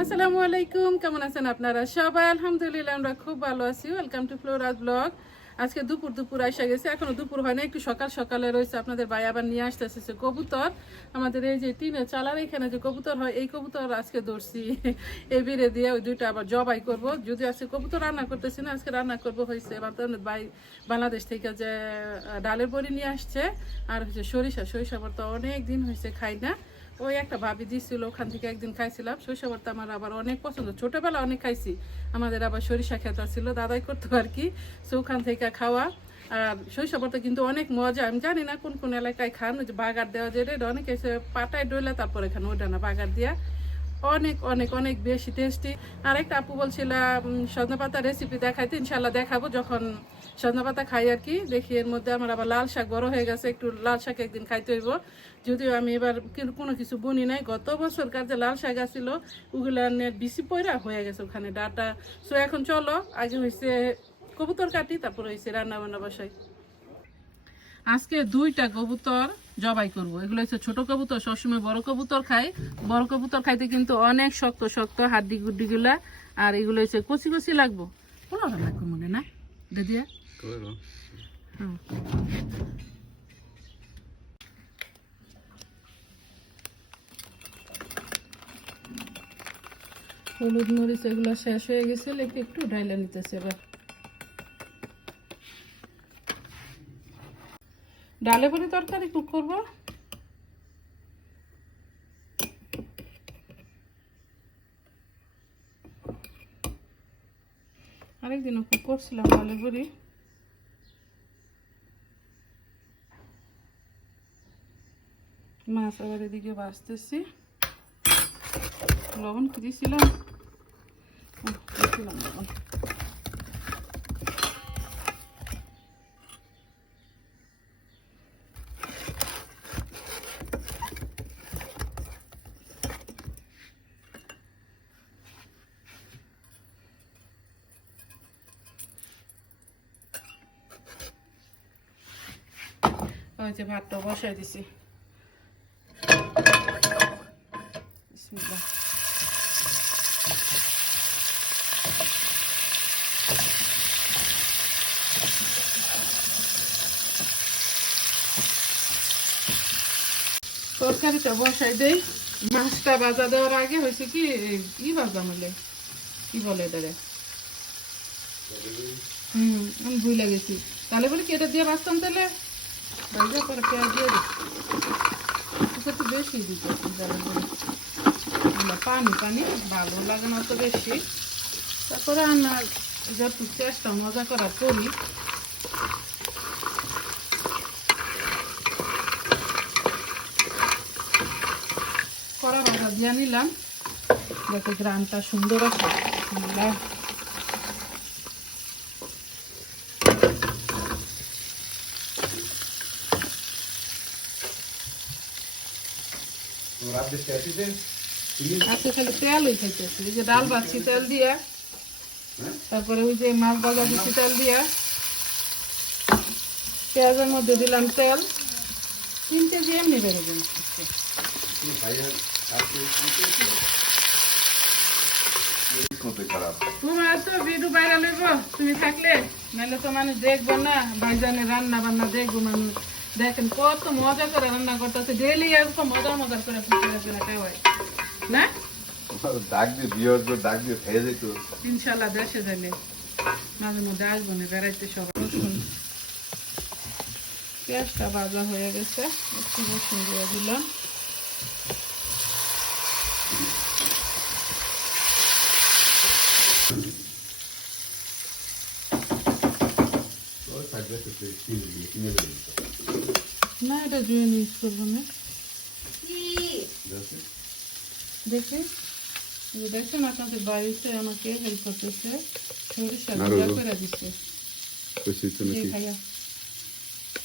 আসসালামু আলাইকুম, কেমন আছেন আপনারা সবাই? আলহামদুলিল্লাহ, আমরা খুব ভালো আছি। ওয়েলকাম টু ফ্লোরাজ ব্লগ আজকে দুপুর দুপুর আসা গেছে, এখনও দুপুর হয় না একটু সকাল সকালে রয়েছে, আপনাদের ভাই আবার নিয়ে আসতে আসছে কবুতর। আমাদের এই যে টিনের চালার এখানে যে কবুতর হয়, এই কবুতর আজকে ধরছি। এই বেড়ে দিয়ে ওই দুইটা আবার জবাই করব। যদি আজকে কবুতর রান্না করতেছি না, আজকে রান্না করব হয়েছে এবার তো ভাই বাংলাদেশ থেকে যে ডালের বড়ি নিয়ে আসছে, আর হচ্ছে সরিষা। সরিষা তো অনেক দিন হয়েছে খাই না। ওই একটা ভাবি দিছিল, ওখান থেকে একদিন খাইছিলাম। শৈশবর তো আমার আবার অনেক পছন্দ। ছোটবেলা অনেক খাইছি। আমাদের আবার সরিষা খেতা ছিল, দাদাই করতো আর কি। সো ওখান থেকে খাওয়া। আর শৈশবর তো কিন্তু অনেক মজা। আমি জানি না কোন কোন এলাকায় খান যে বাগার দেওয়া যেটা এসে পাটায় ডইলা তারপরে খান, ওইটা না, বাগার দিয়া। অনেক অনেক অনেক বেশি টেস্টি আর একটা আপু বলছিলাম সজনা পাতা রেসিপি দেখাইতে ইনশাল্লাহ দেখাবো যখন সজনা পাতা খাই আর কি। দেখি এর মধ্যে আমার আবার লাল শাক বড় হয়ে গেছে, একটু লাল শাক একদিন খাইতে হইব। যদিও আমি এবার কোনো কিছু বুনি নাই। গত বছর যে লাল শাক আছিল ওগুলা বিসি পয়রা হয়ে গেছে ওখানে ডাটা। সো এখন চলো, আগে হয়েছে কবুতর কাটি, তারপর হয়েছে রান্না বান্না বসাই। আজকে দুইটা কবুতর জবাই করব। এগুলো হচ্ছে ছোট কবুতর, সবসময় বড় কবুতর খাই বড় কবুতর খাইতে কিন্তু অনেক শক্ত শক্ত হাড্ডি গুড্ডি গুলা আর এগুলো হচ্ছে কচি কচি লাগবো। কোনো লাগবে মনে না? দিদিয়া? হুম। হলুদ মরিচ এগুলো শেষ হয়ে গেছে একটু ঢাইলা নিতেছে এবার। ডালে পরে তরকারি কুক করব। আরেকদিনও কুক করছিলাম ডালে বড়ি মাছ আবার এদিকে বাঁচতেছি লবণ কি লবণ ওই যে ভাতটা বসাই দিছি। তরকারিটা বসাই দেই। মাছটা ভাজা দেওয়ার আগে হয়েছে কি কি ভাজা মিলে কি বলে এটারে? হুম আমি ভুলে গেছি। তাহলে বলে কি এটা দিয়ে বাঁচতাম তাহলে? করে দিয়ে দিই এটা একটু বেশি দিতে পানি পানি ভালো লাগে না তো বেশি তারপরে আমার যত চেষ্টা মজা করার করি কড়া ভাজা দিয়ে নিলাম যাতে গ্রামটা সুন্দর আছে নিলাম। আজকে খালি তেলই খাইতেছি। এই যে ডাল ভাজছি তেল দিয়া। তারপরে ওই যে মাছ ভাজা দিচ্ছি তেল দিয়া। পেঁয়াজের মধ্যে দিলাম তেল। তিন কেজি এমনি বেরোবেন তোমার তো ভিডিও বাইরে লইব তুমি থাকলে নাহলে তো মানুষ দেখব না। ভাইজানের রান্না বান্না দেখব মানুষ। দেখেন কত মজা করে রান্না করতেছে ডেলি এরকম মজার মজার করে খাওয়াই না ডাক দিয়ে বিয়ের ডাক দিয়ে খেয়ে যেত ইনশাল্লাহ দেশে যাইলে মাঝে মধ্যে আসব না বেড়াইতে সবাই পেঁয়াজটা ভাজা হয়ে গেছে একটু রসুন দিয়ে দিলাম থাকবে তো কিনে দিয়ে কিনে দিয়ে না এটা জুয়ে ইউজ করব না দেখি দেখছেন আপনাদের বাড়িতে আমাকে হেল্প করতেছে সরিষা গুঁড়া করে দিচ্ছে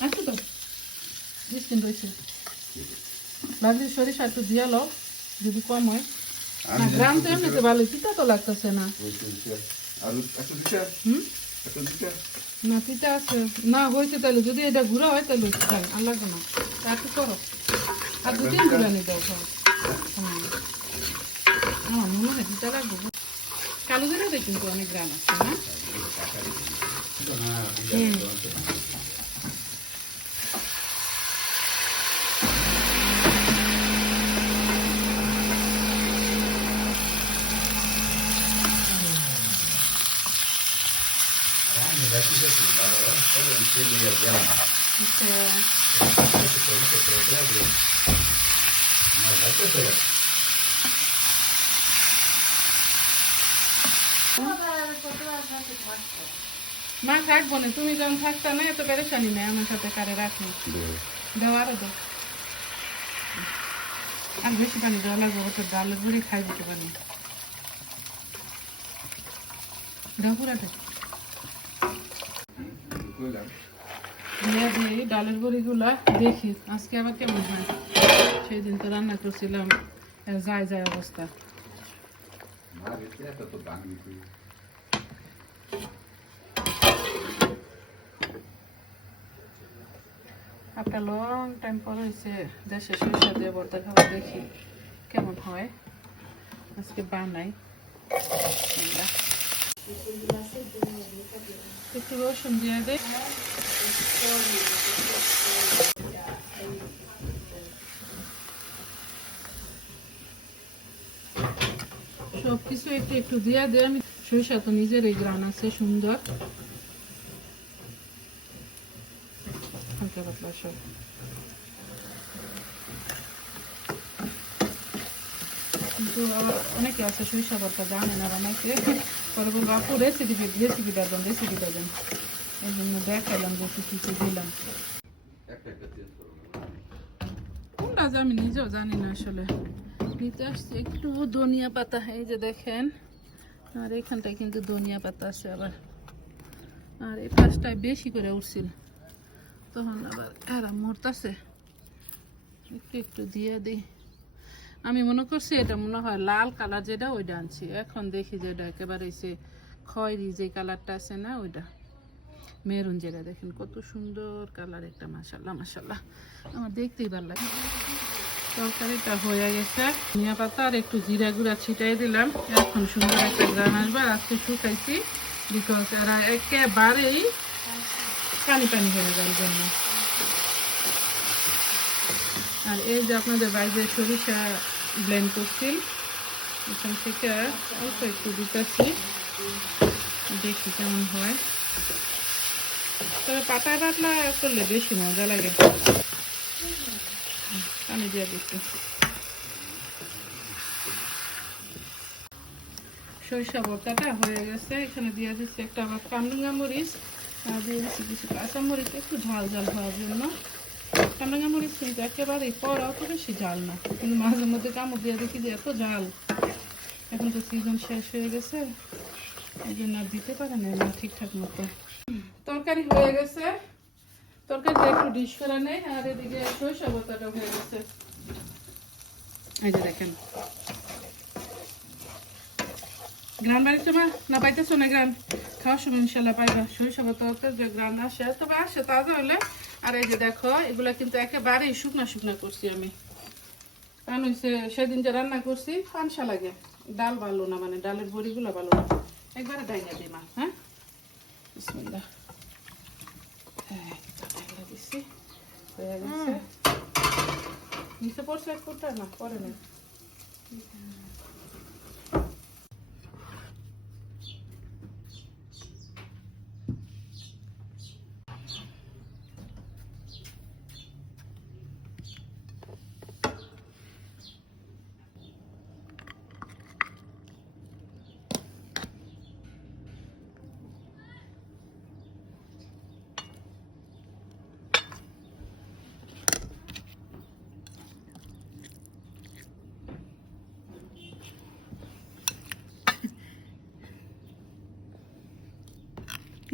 আছে তো বিশ রয়েছে লাগলে সরিষা একটু দিয়ে লও যদি কম হয় না গ্রাম তো এমনিতে ভালো তিতা তো লাগতেছে না হুম না তিতা আছে। না হয়েছে তাহলে যদি এটা ঘুরা হয় তাহলে আর লাগবে না। তা কি করো। আর দু তিন ঘুরা নিয়ে দাও খাও। আমার মনে হয় তিতা লাগবে। কালো জিরাতে কিন্তু অনেক গ্রাম আছে না? হুম। মা থাকব না তুমি যখন থাকতা না, এত পেরেছানি নেই, আমার সাথে কারে রাখি দাও আরও দাও। আর বেশি পানি দেওয়া লাগবে, ওটা ডালের বড়ি খাই দিতে পারি। দাও পুরাটা। দিয়ে দিই ডালের বড়িগুলা দেখি আজকে আবার কেমন হয়? সেই দিন তো রান্না করছিলাম যায় যায় অবস্থা। একটা লং টাইম পর হয়েছে দেশে সরিষা দিয়ে ভর্তা খাওয়া দেখি কেমন হয়। আজকে বানাই। একটু রসুন দিয়ে দেয় সব কিছু একটু একটু দিয়ে দেয় আমি সরিষা তো নিজের এই গ্রান আছে, সুন্দর। হালকা পাতলা সব। কিন্তু অনেকে আছে সরিষা ভর্তা জানে না বানাইতে পরে বলব আপু রেসিপি রেসিপিটা দেন রেসিপিটা দেন এই জন্য দেখাইলাম যে কি কিছু দিলাম। কোনটা যে আমি নিজেও জানি না আসলে। নিতে আসছি একটু ধনিয়া পাতা এই যে দেখেন। আর এখানটায় কিন্তু ধনিয়া পাতা আছে আবার। আর এই পাশটায় বেশি করে উঠছিল। তখন আবার এরা মরতাছে। একটু একটু দিয়ে দিই। আমি মনে করছি এটা মনে হয় লাল কালার যেটা, ওইটা আনছি। এখন দেখি যেটা একেবারে সে খয়েরি যে কালারটা আছে না, ওইটা। মেরুন যেটা, দেখেন কত সুন্দর কালার একটা মাসাল্লাহ মাসাল্লাহ আমার দেখতেই ভালো লাগে। তরকারিটা হয়ে গেছে। ধনিয়া পাতা আর একটু জিরা গুঁড়া ছিটাই দিলাম। এখন সুন্দর একটা গ্রান আসবে আজকে শুকাইছি বিকজ এরা একেবারেই পানি পানি হয়ে এই জন্য। আর এই যে আপনাদের বাইরে সরিষা ব্লেন্ড করছি। এখান থেকে অল্প একটু দিতেছি। দেখি কেমন হয়। তবে পাতায় পাতলা করলে বেশি মজা লাগে। আমি দিয়ে দিচ্ছি। সরিষা ভর্তাটা হয়ে গেছে। এখানে দিয়ে দিচ্ছি একটা আবার কামডুঙ্গা মরিচ। আর দিয়ে দিচ্ছি কিছু কাঁচা মরিচ, একটু ঝাল ঝাল হওয়ার জন্য। কামডুঙ্গা মরিচ কিন্তু একেবারেই পড়াও তো বেশি ঝাল না। কিন্তু মাঝে মধ্যে কামড় দিয়ে দেখি যে এত ঝাল। এখন তো সিজন শেষ হয়ে গেছে, এই জন্য আর দিতে পারে না ঠিকঠাক মতো। তরকারি হয়ে গেছে। তরকারিটা একটু ডিশ করে নেই, আর এদিকে সরিষা ভর্তাটা হয়ে গেছে। এই যে দেখেন। গ্রাম বাড়িতে মা, না পাইতেছো না গ্রাম? খাওয়ার সময় ইনশাল্লাহ পাইবা। সরিষা ভর্তা যে গ্রাম আসে, তবে আসে তাজা হলে আর এই যে দেখো এগুলা কিন্তু একেবারেই শুকনা শুকনা করছি আমি। কারণ হচ্ছে সেদিন যে রান্না করছি পানসা লাগে। ডাল ভালো না মানে ডালের বড়িগুলো ভালো না। একবারে ডাইনা দিই মা হ্যাঁ? দিচ্ছি হয়ে গেছে। নিচে পড়ছে এক না পরে না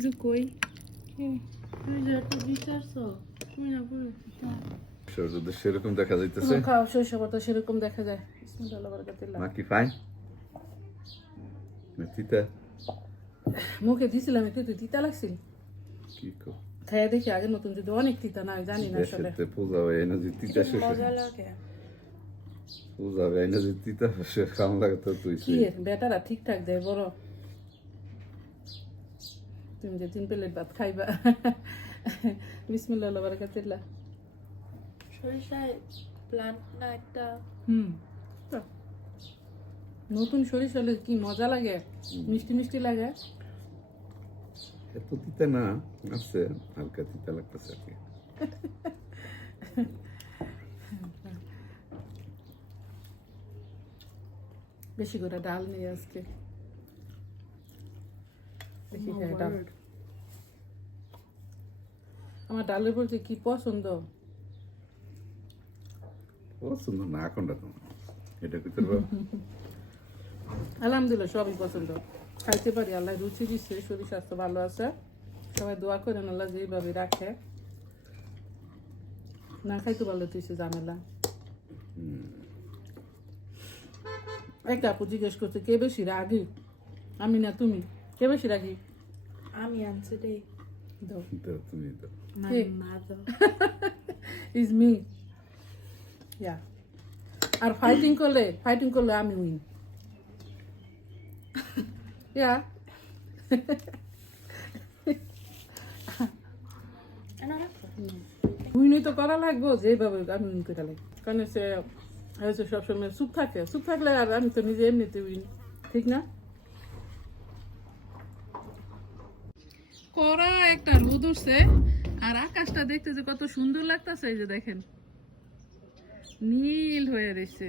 কিছু কই সেরকম দেখা যাইতেছে। খাও শৈশব তো সেরকম দেখা যায়। মা কি ফাইন তিতা। মুখে দিছিলাম একটু তিতা লাগছিল? কি কো? খাইয়া দেখি আগের মতন যদি অনেক তিতা না জানি না আসলে। পূজা হয় না তিতা শেষ মজা লাগে। পূজা হয় না তিতা শেষ খাম লাগে তো তুই কি এর বেটারা ঠিকঠাক দেয় বড় তুমি যে তিন প্লেট ভাত খাইবা। বিসমিল্লাহ আল্লাহ বারাকাতুল্লাহ সরিষায় প্লান্ট না একটা? হুম। নতুন সরিষা হলে কি মজা লাগে? মিষ্টি মিষ্টি লাগে? এত তিতা না আছে হালকা তিতা লাগতেছে আর কি। বেশি করে ডাল নিয়ে আজকে। দেখি হ্যাঁ ডাল আমার ডালের বলতে কি পছন্দ? সুন্দর না এখনটা তো এটা করতে পারব আলহামদুলিল্লাহ সবই পছন্দ। খাইতে পারি আল্লাহ রুচি দিচ্ছে শরীর স্বাস্থ্য ভালো আছে। সবাই দোয়া করেন আল্লাহ যেভাবে রাখে। না খাইতে পারলে তুই সে ঝামেলা। একটা আপু জিজ্ঞেস করছে কে বেশি রাগি? আমি না তুমি? কে বেশি রাগি আমি আনছি রে দাও। তো তুমি তো মা তো ইজ মি ইয়া আর ফাইটিং করলে ফাইটিং করলে আমি উইন ইয়া রাখো উইনই তো করা লাগবো যেভাবে আমি উইন করে লাগবে কারণ সে হয়েছে সবসময় চুপ থাকে। চুপ থাকলে আর আমি তো নিজে এমনিতে উইন ঠিক না? করা একটা রোদ উঠছে আর আকাশটা দেখতে যে কত সুন্দর লাগতেছে, এই যে দেখেন। নীল হয়ে রয়েছে।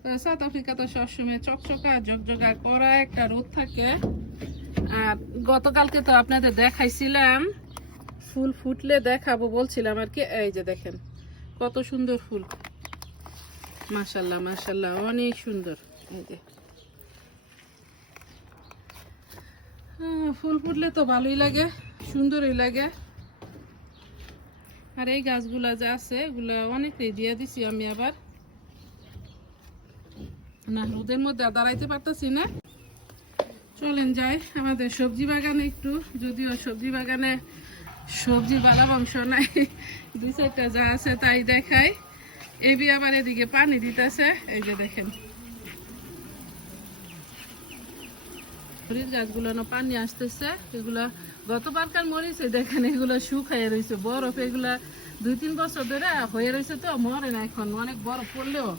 তো সাউথ আফ্রিকা তো সবসময় চকচকা, ঝকঝকা করা একটা রোদ থাকে। আর গতকালকে তো আপনাদের দেখাইছিলাম, ফুল ফুটলে দেখাবো বলছিলাম আর কি। এই যে দেখেন, কত সুন্দর ফুল। মাশাল্লাহ মাশাল্লাহ, অনেক সুন্দর। এই যে। ফুল ফুটলে তো ভালোই লাগে, সুন্দরই লাগে। আর এই গাছগুলা যে আছে, এগুলো অনেকটাই দিয়ে দিছি আমি আবার। না রোদের মধ্যে দাঁড়াইতে পারতেছি না। চলেন যাই, আমাদের সবজি বাগানে একটু, যদিও সবজি বাগানে সবজি বালা বংশ নাই, দুই চারটা যা আছে তাই দেখাই। এবি আবার এদিকে পানি দিতেছে, এই যে দেখেন। মরিচ গাছগুলো না পানি আসতেছে, এগুলা গতবারকার এই দেখেন এগুলো শুকায় রয়েছে বরফ এগুলা দুই তিন বছর ধরে হয়ে রয়েছে তো, মরে না এখন, অনেক বরফ পড়লেও।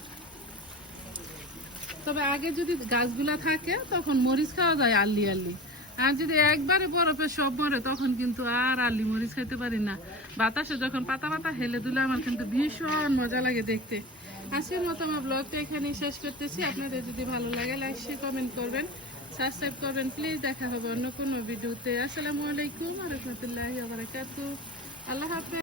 তবে আগে যদি গাছগুলা থাকে, তখন মরিচ খাওয়া যায় আল্লি আল্লি আর যদি একবারে বরফে সব মরে, তখন কিন্তু আর আল্লি মরিচ খাইতে পারি না। বাতাসে যখন পাতা পাতা হেলে দিলে, আমার কিন্তু ভীষণ মজা লাগে দেখতে। আজকের মতো আমার ব্লগটা এখানেই শেষ করতেছি। আপনাদের যদি ভালো লাগে লাইক শেয়ার কমেন্ট করবেন। সাবস্ক্রাইব করবেন প্লিজ দেখা হবে অন্য কোনো ভিডিওতে। আসসালামু আলাইকুম রহমতুল্লাহ আবরাকাত আল্লাহ হাফেজ।